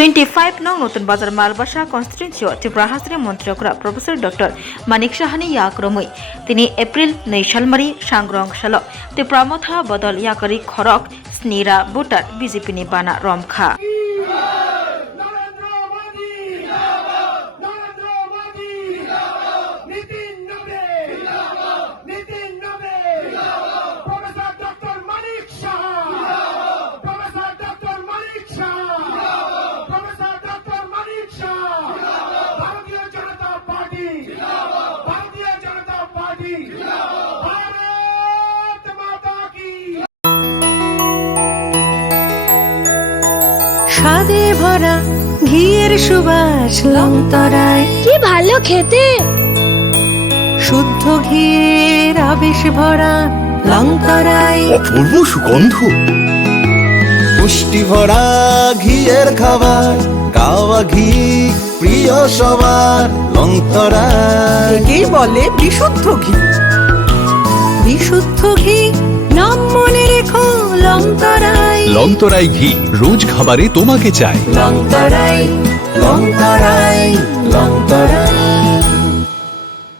25 নং নতুন বাজার মালবাসা কনস্টিটুয়েন্সিও ত্রিপুরা হাজারি মন্ত্রীরা প্রফেসর ডক্টর মানিক সাহানি ইয়াक्रमै তিনি এপ্রিল 2 সালমারি सांग्रं साल ত্রিপুরা মথা বদল ইয়াকারি খরক স্নিরা বুটার বিজেপিনি বানা রমখা স্বাদে ভরা ঘিয়ের সুবাস লংতরায় কি ভালো খেতে, শুদ্ধ ঘিয়ের আবেশ ভরা লংতরায় অপূর্ব সুগন্ধ, পুষ্টি ভরা ঘিয়ের খাবার, গাওয়া ঘি প্রিয় সবার লংতরায়। একেই বলে বিশুদ্ধ ঘি। বিশুদ্ধ ঘি নাম মনে রেখো লংতরায়। লংতরাই ঘি রোজ খাবারে তোমাকে চাই। লংতরায়, লংতরায়, লংতরায়।